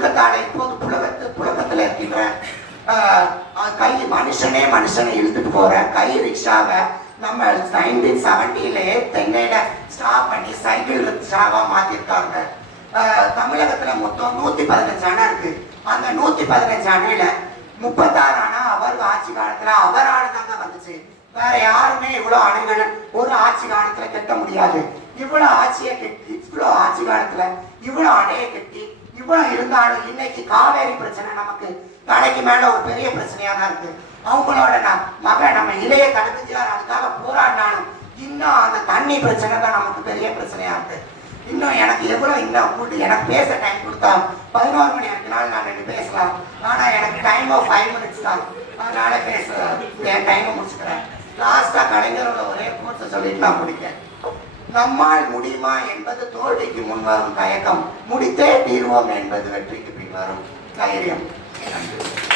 ஒழுக்கத்தாலே இப்போது புலகத்து புலகத்தில் இருக்கின்ற கை மனுஷனே மனுஷனை இழுத்துட்டு போற கை ரிக்ஷாவை நம்ம நைன்டீன் செவன்டிலே தென்னையில ஸ்டாப் பண்ணி சைக்கிள் ரிக்ஷாவா மாத்திருக்காங்க. தமிழகத்தில் தமிழகத்துல மொத்தம் நூத்தி பதினஞ்சு அணை இருக்கு. அந்த நூத்தி பதினஞ்சு அணையில முப்பத்தாறு அணை அவர் ஆட்சி காலத்துல அவரால் தாங்க வந்துச்சு. வேற யாருமே இவ்வளவு அணைகள் ஒரு ஆட்சி காலத்துல கட்ட முடியாது. இவ்வளவு ஆட்சியை கட்டி இவ்வளவு ஆட்சி காலத்துல இவ்வளவு அணையை கட்டி இவ்வளவு இருந்தாலும் இன்னைக்கு காவேரி பிரச்சனை நமக்கு தலைக்கு மேல ஒரு பெரிய பிரச்சனையா தான் இருக்கு. அவங்களோட ந- மகன் நம்ம இளைய தடுப்பதியார் அதுக்காக போராடினாலும் இன்னும் அந்த தண்ணி பிரச்சனை தான் நமக்கு பெரிய பிரச்சனையா இருக்கு. இன்னும் எனக்கு எவ்வளவு இன்னும் கூட்டு எனக்கு பேச டைம் கொடுத்தா பதினோரு மணி வரைக்கும் நான் ரெண்டு பேசலாம். ஆனா எனக்கு டைம் ஃபைவ் மினிட்ஸ் தான். அதனால பேச என் டைமை முடிச்சுக்கிறேன். லாஸ்டா கலைஞரோட ஒரே கூட்டத்தை சொல்லிட்டு நான் முடிக்கிறேன். நம்மால் முடியுமா என்பது தோல்விக்கு முன்வரும் தயக்கம். முடித்தே தீர்வோம் என்பது வெற்றிக்கு பின்வரும் தைரியம். நன்றி.